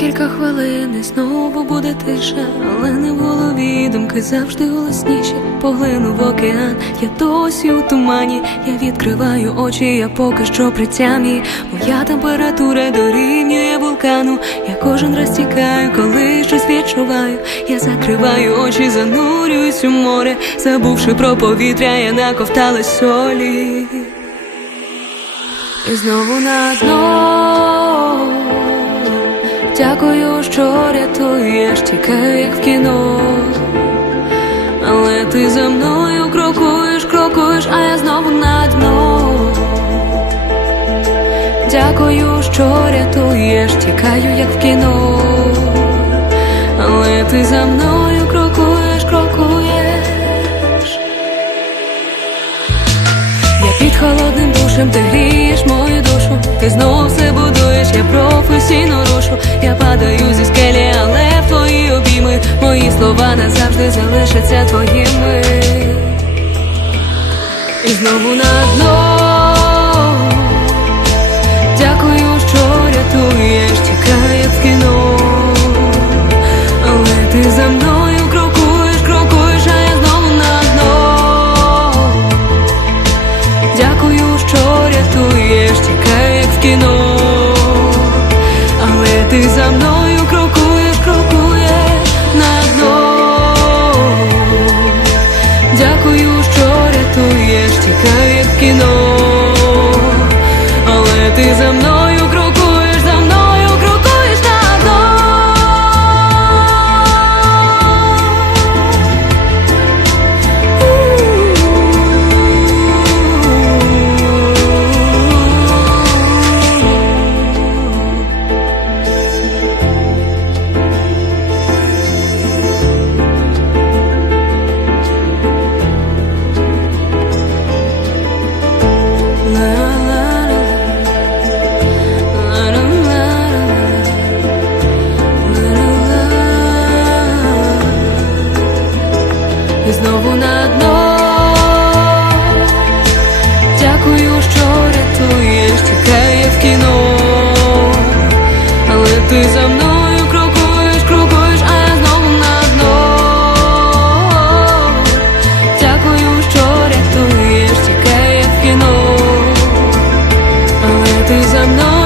Декілька хвилин і знову буде тиша, але не в голові думки завжди голосніші. В океан, я досі у тумані. Я відкриваю очі, я поки що при тямі. Моя температура дорівнює вулкану. Я кожен раз тікаю, коли щось відчуваю. Я закриваю очі, занурююсь у море, забувши про повітря, я наковталась солі. І знову на дно Дякую, що рятуєш, тікаю, як в кіно. Але ти за мною крокуєш, крокуєш, а я знову на дно. Дякую, що рятуєш, тікаю, як в кіно. Але ти за мною крокуєш, крокуєш. Я під холодним душем, ти грієш мою душу, ти знову все будуєш, я професійно падаю зі скелі, але в твої обійми мої слова назавжди залишаться твоїми. І знову на дно. Дякую, що рятуєш, тікає в кіно. Але ти за мною крокуєш, крокуєш, а я знову ти за мною крокуєш, крокуєш на дно. Дякую, що рятуєш, тікає в кіно, але ти за мною. за мною.